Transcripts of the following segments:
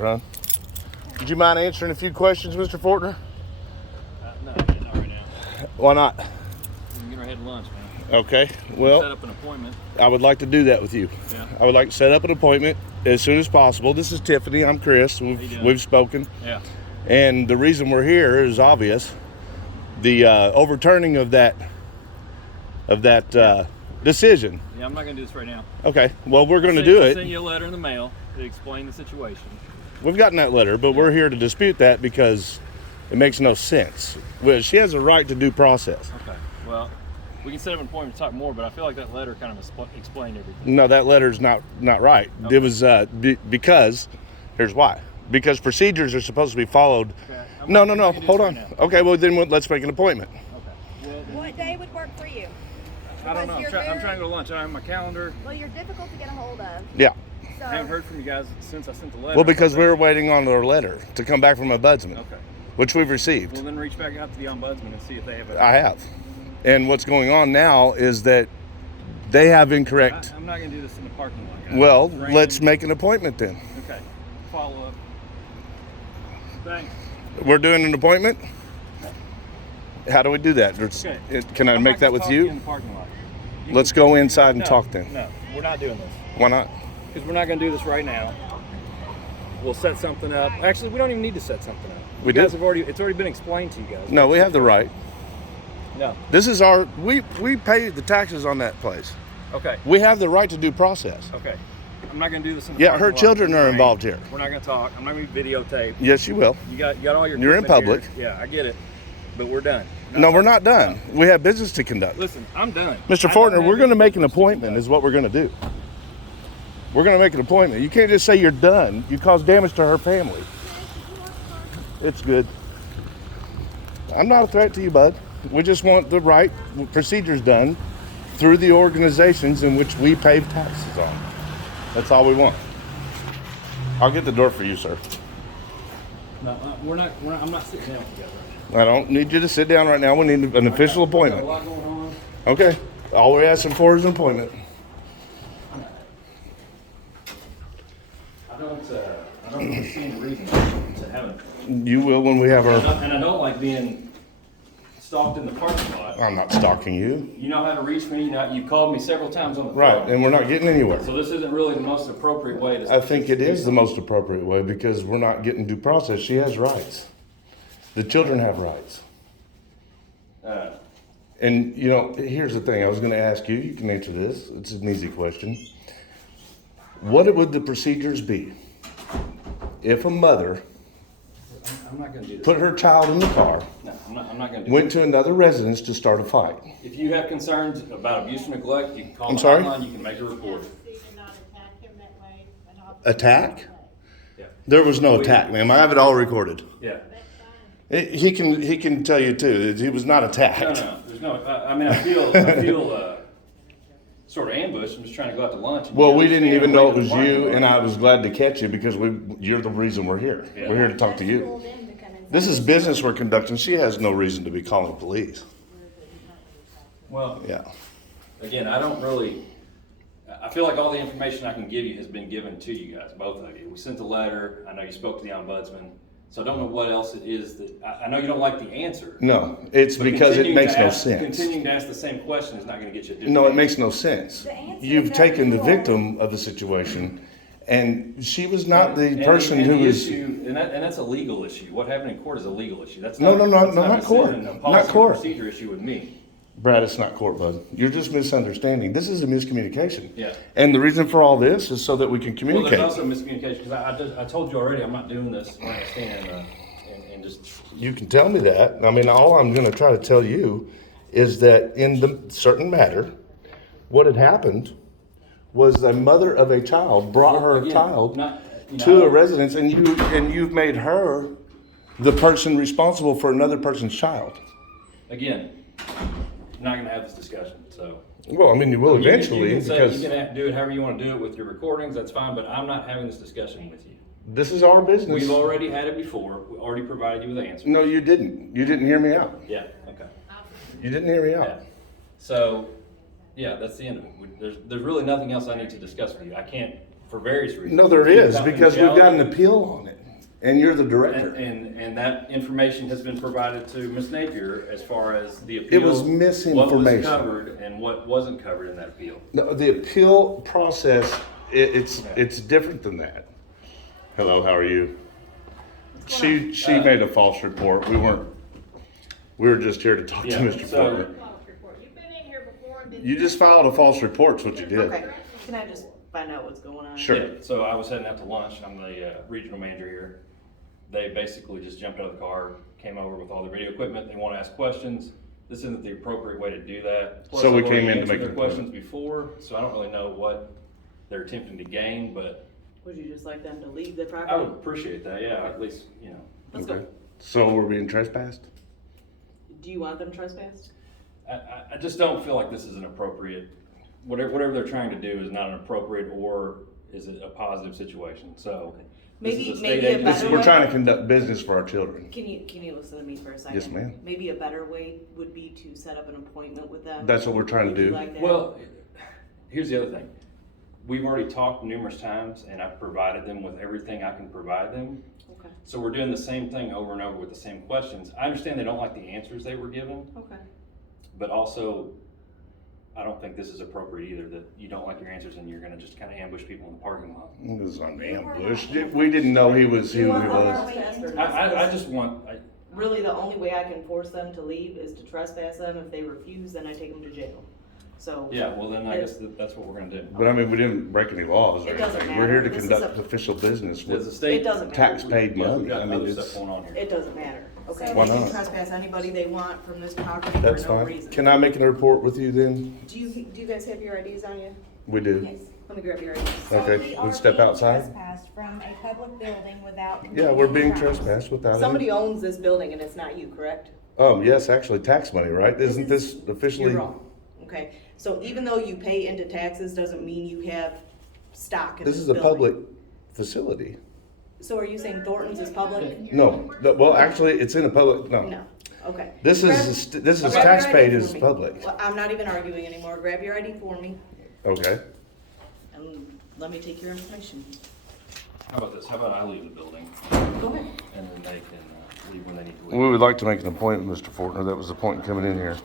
Huh? Would you mind answering a few questions, Mr. Fortner? No, not right now. Why not? We can get our head lunch, man. Okay, Set well, up an appointment. I would like to do that with you. Yeah. I would like to set up an appointment as soon as possible. This is Tiffany. I'm Chris. We've spoken. Yeah. And the reason we're here is obvious. The overturning of that decision. Yeah, I'm not going to do this right now. Okay, well, we're going to do I'll it. send you a letter in the mail to explain the situation. We've gotten that letter, but we're here to dispute that because it makes no sense. Well, she has a right to due process. Okay. Well, we can set up an appointment to talk more, but I feel like that letter kind of explained everything. No, that letter's not right. Okay. It was because, here's why. Because procedures are supposed to be followed. Okay. No, hold on. Right Okay, well then let's make an appointment. Okay. Well, What day would work for you? I don't know. I'm Because trying to go to lunch. I have my calendar. Well, you're difficult to get a hold of. Yeah. So, I haven't heard from you guys since I sent the letter. Well, because we were waiting on their letter to come back from Ombudsman, Okay. which we've received. Well, then reach back out to the Ombudsman and see if they have a... I have. And what's going on now is that they have incorrect. I'm not going to do this in the parking lot, guys. Well, It's raining. let's make an appointment then. Okay. Follow up. Thanks. We're doing an appointment? How do we do that? Okay. Can I I'm make not that gonna with talk to you in you? the parking lot. Let's go inside and No, talk then. No, we're not doing this. Why not? Because we're not going to do this right now. We'll set something up. Actually, we don't even need to set something up. We You do? guys have already. It's already been explained to you guys. No, we have the right. No. This is our, we pay the taxes on that place. Okay. We have the right to due process. Okay. I'm not going to do this in the Yeah, parking her lot. children are Right. involved here. We're not going to talk. I'm not going to be videotaped. Yes, you will. You got all your. You're in equipment public. here. Yeah, I get it. But we're done. No, we're not done. We have business to conduct. Listen, I'm done. Mr. I don't Fortner, have we're going to any make an business to appointment conduct. is what we're going to do. We're going to make an appointment. You can't just say you're done. You cause damage to her family. It's good. I'm not a threat to you, bud. We just want the right procedures done through the organizations in which we pay taxes on. That's all we want. I'll get the door for you, sir. No, we're not. I'm not sitting down together. I don't need you to sit down right now. We need an official Got a appointment. lot going on. Okay. All we're asking for is an appointment. I don't really see any reason to have it. You will when we have our... And I don't like being stalked in the parking lot. I'm not stalking you. You know how to reach me. You called me several times on the phone. Right, and we're not getting anywhere. So this isn't really the most appropriate way to. I think it is the most appropriate way because we're not getting due process. She has rights. The children have rights. And, you know, here's the thing. I was going to ask you. You can answer this. It's an easy question. What would the procedures be if a mother I'm not going to do this. put her child in the car, No, I'm not going to do went to another residence to start a fight? If you have concerns about abuse and neglect, you can call I'm the sorry? hotline. You can make a report. Attack? Yeah. There was no attack, ma'am. I have it all recorded. Yeah. He can tell you too. He was not attacked. No. There's no. I mean, I feel sort of ambushed. I'm just trying to go out to lunch. And Well, you we guys didn't stand even and know wait it in was the parking you, lot. and I was glad to catch you because you're the reason we're here. Yeah. We're here to talk to you. This is business we're conducting. She has no reason to be calling police. Well, Yeah. again, I don't really. I feel like all the information I can give you has been given to you guys, both of you. We sent the letter. I know you spoke to the Ombudsman. So I don't know what else it is that, I know you don't like the answer. No, it's but because it continuing makes to no ask- sense. Continuing to ask the same question is not gonna get you a different. No, it answer. makes no sense. The answer You've is that taken the you are- victim of the situation, and she was not the And person and who the was. issue, and that's a legal issue. What happened in court is a legal issue. That's No, not, no, that's not a court. decision, a Not policy or court. procedure issue with me. Brad, it's not court, bud. You're just misunderstanding. This is a miscommunication. Yeah. And the reason for all this is so that we can Well, communicate. there's also miscommunication, because I told you already, I'm not doing this when I stand, and just, You can tell me that. I mean, all I'm going to try to tell you is that in the certain matter, what had happened was the mother of a child brought her again, child not, you know, to a residence, and you've made her the person responsible for another person's child. again, I'm not gonna have this discussion, so. Well, I mean, you will You can eventually say, because you can do it however you wanna do it with your recordings, that's fine, but I'm not having this discussion with you. this is our business. We've already had it before, we already provided you with answers. No, you didn't. You didn't hear me out. Yeah, okay. You didn't hear me Yeah. out. So, yeah, that's the end of it. There's really nothing else I need to discuss with you. I can't for various reasons. No, there is, because we've got an Confidentiality. appeal on it, and you're the director. And that information has been provided to Ms. Napier as far as the appeal. It was misinformation. What was covered and what wasn't covered in that appeal. No, the appeal process, it's different than that. Hello, how are you? She made a false report. We were just here to talk to Yeah, Mr. so- Fortner. You just filed a false report, is what you did. Okay, can I just find out what's going on? Sure. Yeah, so I was heading out to lunch. I'm the regional manager here. They basically just jumped out of the car, came over with all the video equipment. They want to ask questions. This isn't the appropriate way to do that. Plus, So we I've already came in to answered make their an questions before, so I don't really know what they're attempting to gain, but Would you just like them to leave the I would property? appreciate that, yeah, at least, Let's Okay. go. So we're being trespassed? Do you want them trespassed? I just don't feel like this is an appropriate, whatever they're trying to do is not an appropriate or is it a positive situation, so. this is Maybe- state maybe a agency. better We're way- trying to conduct business for our children. Can you listen to me for a second? Yes, ma'am. Maybe a better way would be to set up an appointment with them. That's what we're trying to Would you do. like that? Well, here's the other thing. We've already talked numerous times and I've provided them with everything I can provide them. Okay, So we're doing the same thing over and over with the same questions. I understand they don't like the answers they were given, okay. but also I don't think this is appropriate either, that you don't like your answers and you're gonna just kind of ambush people in the parking lot. This is an ambush. We didn't know he was who he was. I just want, Really, the only way I can force them to leave is to trespass them. If they refuse, then I take them to jail. So. yeah, well then I guess that's what we're gonna do. But I mean, we didn't break any laws or It doesn't anything. We're here to matter. This is conduct a- official business Does the with state? It doesn't matter. tax-paid Yeah, money. we've got I mean, other it's, stuff going on here. It doesn't matter, okay? So- Why They can not? trespass anybody they want from this property that's for no fine. reason. Can I make a report with you then? Do you guys have your IDs on you? We do. Yes. Let me grab your IDs. So Okay, we we'll are step being outside. Trespassed from a public building without. Yeah, we're being continuing grounds. trespassed without Somebody any. owns this building and it's not you, correct? Yes, actually tax money, right? Isn't this officially? You're wrong, okay? So even though you pay into taxes, doesn't mean you have stock in This this is a building. public facility. So are you saying Thornton's is public? No, well, actually, it's in a public, no. No, okay. This Grab- is, this is grab your tax paid ID as for me. public. Well, I'm not even arguing anymore. Grab your ID for me Okay. and let me take your information. How about this? How about I leave the building Go ahead. and then they can leave when they need to leave? We would like to make an appointment, Mr. Fortner. That was the point in coming in here.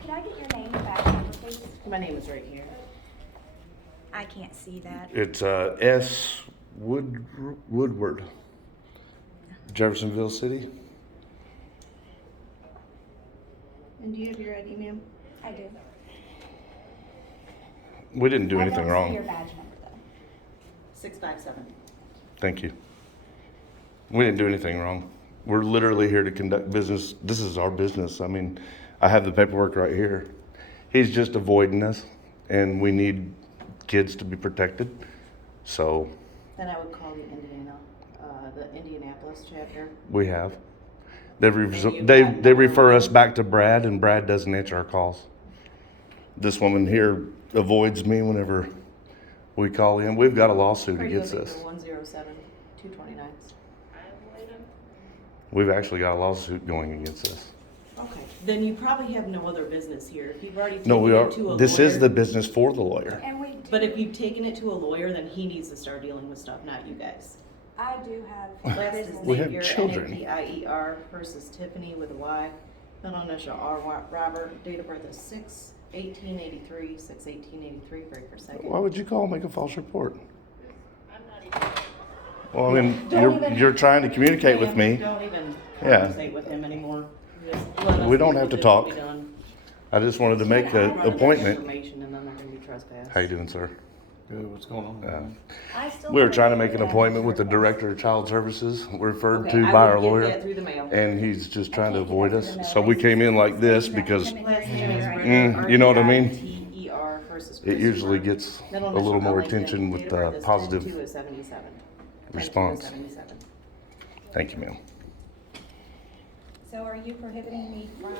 Could I get your name and badge number, please? My name is right here. I can't see that. It's S. Woodward, Jeffersonville City. And do you have your ID, ma'am? I do. We didn't do I anything don't see wrong. your badge number though. 657. Thank you. We didn't do anything wrong. We're literally here to conduct business. This is our business. I mean, I have the paperwork right here. He's just avoiding us, and we need kids to be protected. So Then I would call the Indianapolis chapter. we have. They you they got- they refer us back to Brad, and Brad doesn't answer our calls. This woman here avoids me whenever we call in. We've got a lawsuit against us. 107-229. We've actually got a lawsuit going against us. Okay, then you probably have no other business here. If you've already No, taken we are. it to a lawyer. This is the business for the lawyer. And we do. But if you've taken it to a lawyer, then he needs to start dealing with stuff, not you guys. I do have. Last is We have Xavier, children. N-A-P-I-E-R, versus Tiffany with a Y. Middle initial R. Robert, date of birth is 6/1883, 6/1883, break for second. Why would you call and make a false report? Well, I mean, Don't even- you're trying to communicate with Ma'am, me. Don't even Yeah. conversate with him anymore. Just let us We don't deal have to with it and be talk. done. I just wanted to make I'll an run an appointment. information and then they're gonna be trespassed. How you doing, sir? Good, what's going on? I still We were have trying to make an the appointment with the address. Director of Child Services, referred Okay, to I by will our get lawyer, that through the mail. and he's just trying to I can't avoid get us. it through the So mail. we came in like this It's not because coming Last through name is here. Ritter, you know what I mean? R-I-T-E-R versus it usually Christopher. gets a Middle little initial more Ellington, attention date with of birth is positive 10/2/77. 10/2/77. response. Thank you, ma'am. So are you prohibiting me from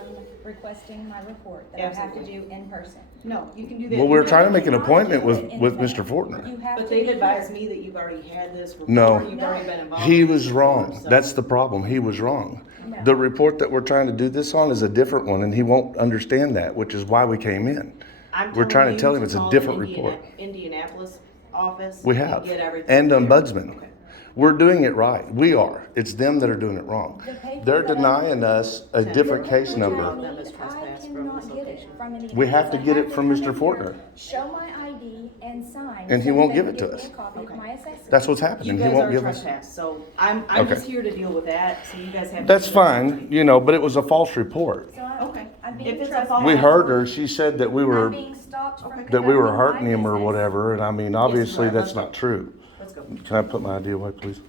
requesting my report that I have to Absolutely. do in person? No, you can do that. Well, we're through trying to the- make an appointment with In Mr. person. Fortner. You have But to they've be advised here. me that you've already had this report. No. You've already been involved. He in was this wrong. before, so- That's the problem. He was wrong. No. The report that we're trying to do this on is a different one, and he won't understand that, which is why we came in. I'm We're telling trying to you tell him it's a call the different report. Indianapolis office. We and have. get everything And there. Ombudsman. Okay. We're doing it right. We are. It's them that are doing it wrong. The paper They're that I'm- denying us a The different paper case that I number. need, Them is trespassed from I this cannot get it location. from any. We have to get it from come Mr. in Fortner. here, show my ID and sign. And he so won't they give can it to me us. a copy of Okay. my assessment. That's what's You happening. He guys won't are give us. trespassed, so I'm Okay. just here to deal with that, so you guys have. That's to- fine, you know, but it was a false report. So I'm, Okay. I'm being If it's a trespassed. false- We heard her. She said that we I'm were being stopped from Okay. that we were conducting my hurting him or business. whatever, and I mean, obviously are. that's Let's go. not true. Let's go. Can I put my ID away, please?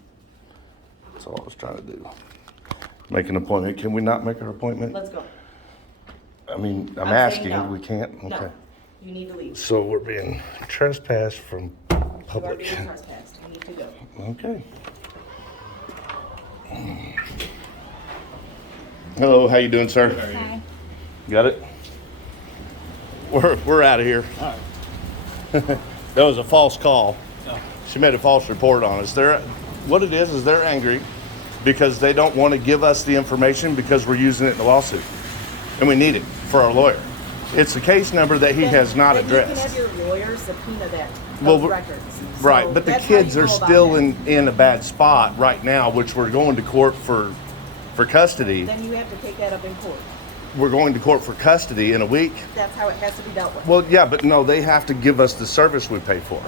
That's all I was trying to do. Make an appointment. Can we not make our appointment? Let's go. I mean, I'm saying asking. no. We can't. Okay. No, you need to leave. So we're being trespassed from You are public. being trespassed, you need to go. Okay. Hello, how you doing, sir? Hi. Got it? We're out of here. That was a false call. She made a false report on us. What it is they're angry because they don't want to give us the information because we're using it in the lawsuit. And we need it for our lawyer. It's a case number that he has not Then addressed. you can have your lawyer subpoena that, Well, those records. Right, So but the that's how kids you are go about still that. in a bad spot right now, which we're going to court for custody. Then you have to take that up in court. We're going to court for custody in a week. That's how it has to be dealt with. Well, yeah, but no, they have to give us the service we pay for.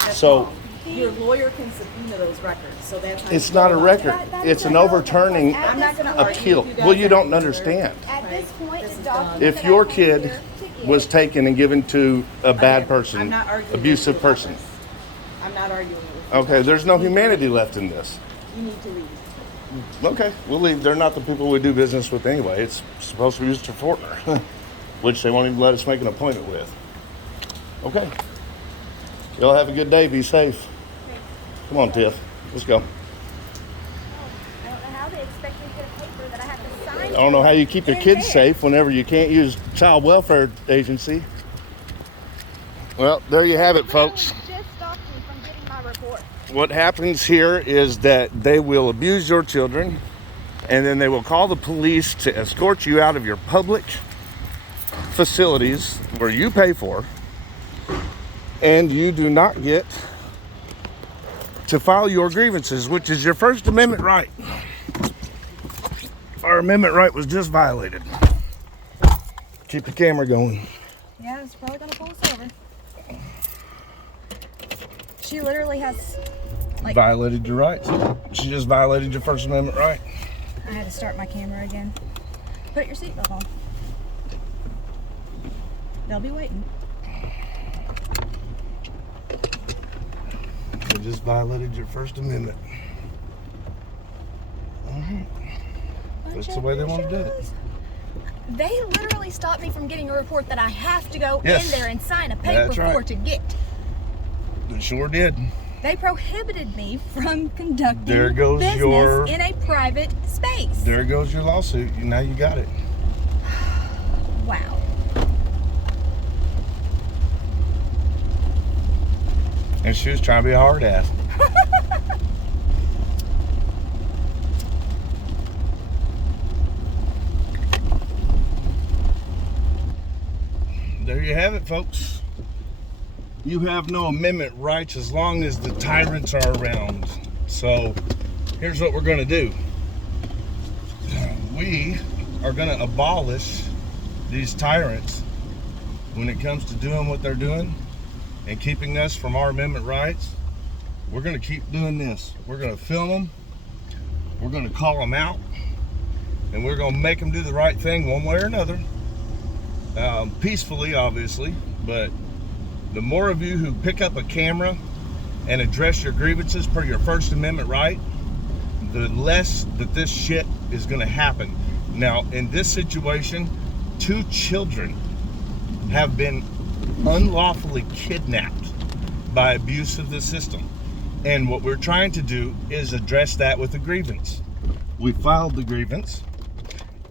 That's so- wrong. Your lawyer can subpoena those records, so that's how. It's you go not a about record. that. That- It's an that's overturning at I'm not this gonna point- argue appeal. with you Well, guys you don't any understand. At this Right. point, This the is document done. If that your I came kid here to get- was taken and given to a bad Again, person, I'm not arguing with abusive you about person. this. I'm not arguing with you. Okay, there's no humanity left in this. You need to leave. Okay, we'll leave. They're not the people we do business with anyway. It's supposed to be Mr. Fortner, which they won't even let us make an appointment with. Okay. Y'all have a good day. Be safe. Come on, Tiff. Let's go. I don't know how they expect me to get a paper that I have to sign. I don't know how you keep your It ain't kids there. safe whenever you can't use child welfare agency. Well, there you have it, folks. Just stopped me from getting my report. What happens here is that they will abuse your children and then they will call the police to escort you out of your public facilities where you pay for, and you do not get to file your grievances, which is your First Amendment right. Our amendment right was just violated. Keep the camera going. Yeah, it's probably gonna pull us over. She literally has, like, Violated your rights. She just violated your First Amendment right. I had to start my camera again. Put your seatbelt on. They'll be waiting. You just violated your First Amendment. That's the way they want to do it. They literally stopped me from getting a report that I have to go Yes. in there and sign a paper That's right. for to get. They sure did. They prohibited me from conducting There goes business your- in a private space. There goes your lawsuit. Now you got it. Wow. And she was trying to be a hard ass. There you have it, folks. You have no amendment rights as long as the tyrants are around. So here's what we're going to do. We are going to abolish these tyrants when it comes to doing what they're doing and keeping us from our amendment rights. We're going to keep doing this. We're going to film them. We're going to call them out. And we're going to make them do the right thing one way or another. Peacefully, obviously. But the more of you who pick up a camera and address your grievances per your First Amendment right, the less that this shit is going to happen. Now, in this situation, 2 children have been unlawfully kidnapped by abuse of the system. And what we're trying to do is address that with a grievance. We filed the grievance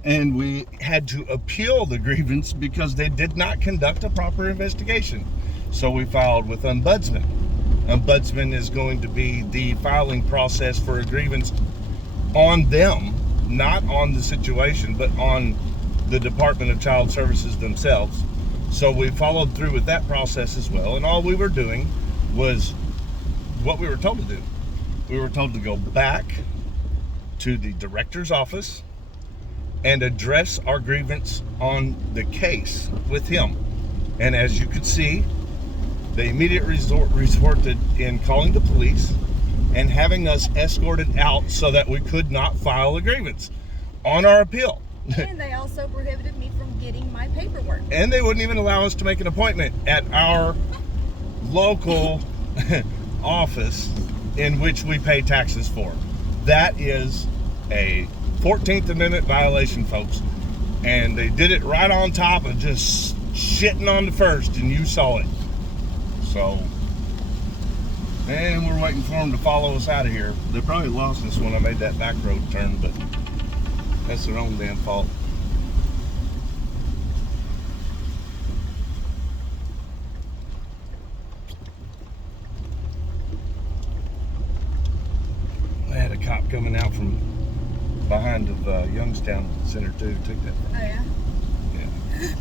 and we had to appeal the grievance because they did not conduct a proper investigation. So we filed with Ombudsman. Ombudsman is going to be the filing process for a grievance on them, not on the situation, but on the Department of Child Services themselves. So we followed through with that process as well. And all we were doing was what we were told to do. We were told to go back to the director's office and address our grievance on the case with him. And as you could see, they immediately resorted in calling the police and having us escorted out so that we could not file a grievance on our appeal. And they also prohibited me from getting my paperwork. And they wouldn't even allow us to make an appointment at our local office in which we pay taxes for. That is a 14th Amendment violation, folks. And they did it right on top of just shitting on the first, and you saw it. So, and we're waiting for them to follow us out of here. They probably lost us when I made that back road turn, but that's their own damn fault. I had a cop coming out from behind of Youngstown Center too. Took that. Oh yeah? Yeah.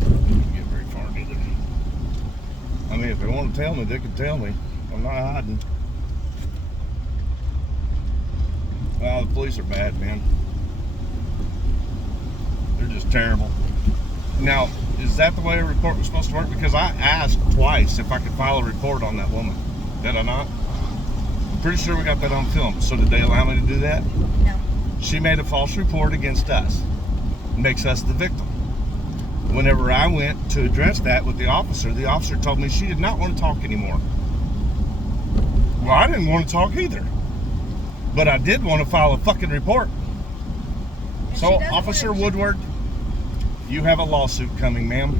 Didn't get very far neither. I mean, if they want to tell me, they can tell me. I'm not hiding. Well, the police are bad, man. They're just terrible. Now, is that the way a report was supposed to work? Because I asked twice if I could file a report on that woman. Did I not? I'm pretty sure we got that on film. So did they allow me to do that? No. She made a false report against us. Makes us the victim. Whenever I went to address that with the officer told me she did not want to talk anymore. Well, I didn't want to talk either. But I did want to file a fucking report. If So, she doesn't Officer wanna- Woodward, you have a lawsuit coming, ma'am.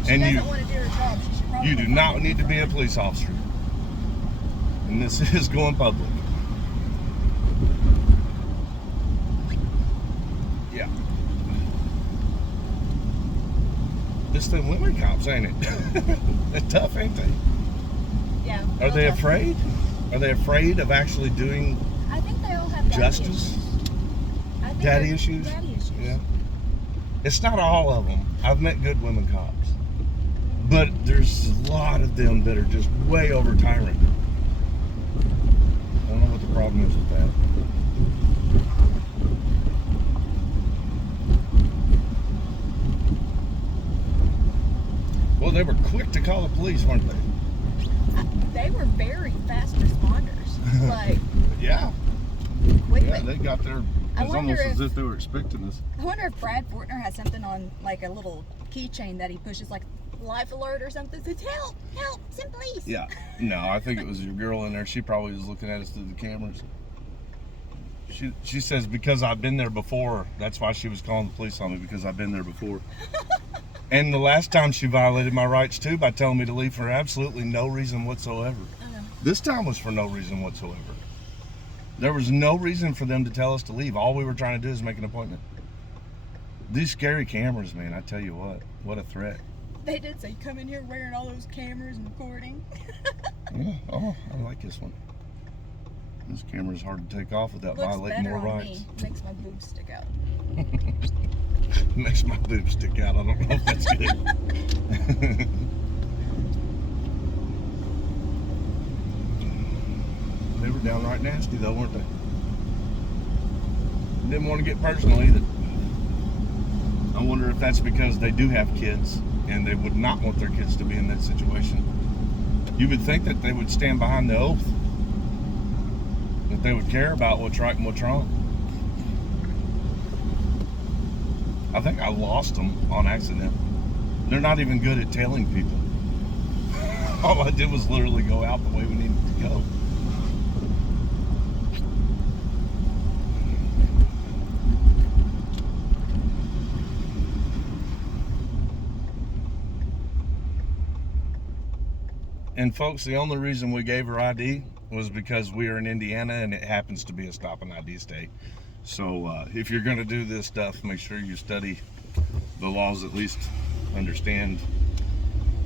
If she and doesn't you- want to do her job, she should probably You do find not need to be a police officer. And this is going public. Yeah. It's the women cops, ain't it? They're tough, ain't they? Yeah. Are real they tough. afraid? Are they afraid of actually doing I think they all have daddy justice? issues. I think Daddy they're issues? Daddy issues. Yeah. It's not all of them. I've met good women cops. But there's a lot of them that are just way over tyrant. I don't know what the problem is with that. Well, they were quick to call the police, weren't they? They were very fast responders. Like, Yeah. quickly. Yeah, they got there. I It's wonder almost as if- if they were expecting us. I wonder if Brad Fortner has something on, like, a little keychain that he pushes, like, life alert or something. Says, help, help, send police. Yeah. No, I think it was your girl in there. She probably was looking at us through the cameras. She says because I've been there before. That's why she was calling the police on me, because I've been there before. And the last time she violated my rights too by telling me to leave for absolutely no reason whatsoever. This time was for no reason whatsoever. There was no reason for them to tell us to leave. All we were trying to do is make an appointment. These scary cameras, man, I tell you what a threat. They did say, come in here wearing all those cameras and recording. Yeah, oh, I like this one. This camera's hard to take off without Looks violating better more on rights. me. Makes my boobs stick out. Makes my boobs stick out. I don't know if that's good. They were downright nasty though, weren't they? Didn't want to get personal either. I wonder if that's because they do have kids and they would not want their kids to be in that situation. You would think that they would stand behind the oath, that they would care about what's right and what's wrong. I think I lost them on accident. They're not even good at telling people. All I did was literally go out the way we needed to go. And folks, the only reason we gave her ID was because we are in Indiana and it happens to be a stop and ID state. So if you're going to do this stuff, make sure you study the laws, at least understand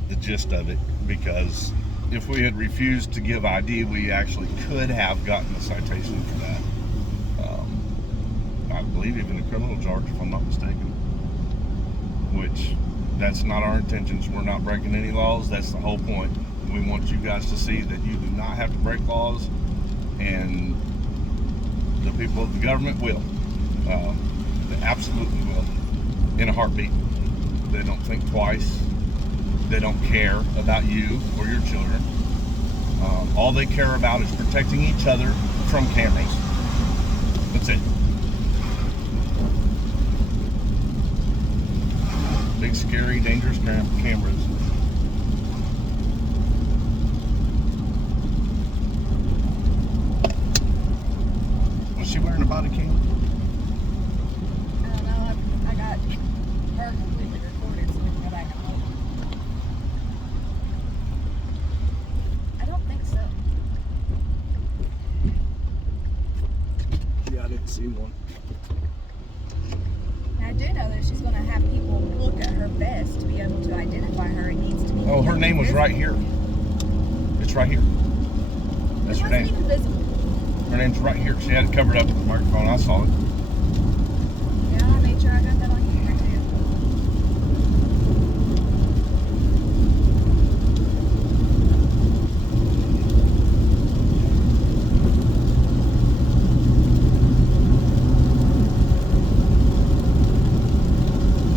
the gist of it, because if we had refused to give ID, we actually could have gotten a citation for that. I believe even a criminal charge, if I'm not mistaken, which That's not our intentions. We're not breaking any laws. That's the whole point. We want you guys to see that you do not have to break laws, and the people of the government will. They absolutely will, in a heartbeat. They don't think twice. They don't care about you or your children. All they care about is protecting each other from cameras. That's it. Big, scary, dangerous cameras. Was she wearing a body cam? I don't know. I got her completely recorded, so we can go back and look. I don't think so. Yeah, I didn't see one. I do know that she's going to have people look at her vest to be able to identify her. It needs to be. Oh, her name was right here. It's right here. That's her It wasn't name. even visible. Her name's right here. She had it covered up with the microphone. I saw it. Yeah, I made sure I got that on camera too.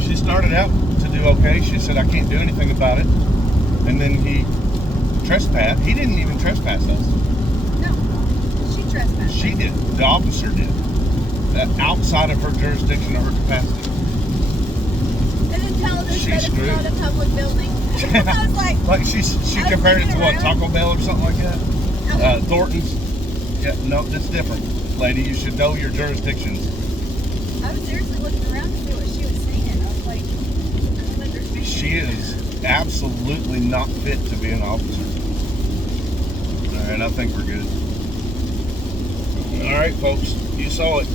She started out to do okay. She said, I can't do anything about it. And then he trespassed. He didn't even trespass us. No, she trespassed. She did. The officer did. That outside of her jurisdiction or her capacity. And then telling us She that it's screwed. not a public building. I was like, Like she compared it to what, Taco Bell or something like that? Thornton's. Yeah, no, that's different. Lady, you should know your jurisdictions. I was seriously looking around to see what she was saying. I was like, I don't understand. She is absolutely not fit to be an officer. And I think we're good. All right, folks, you saw it.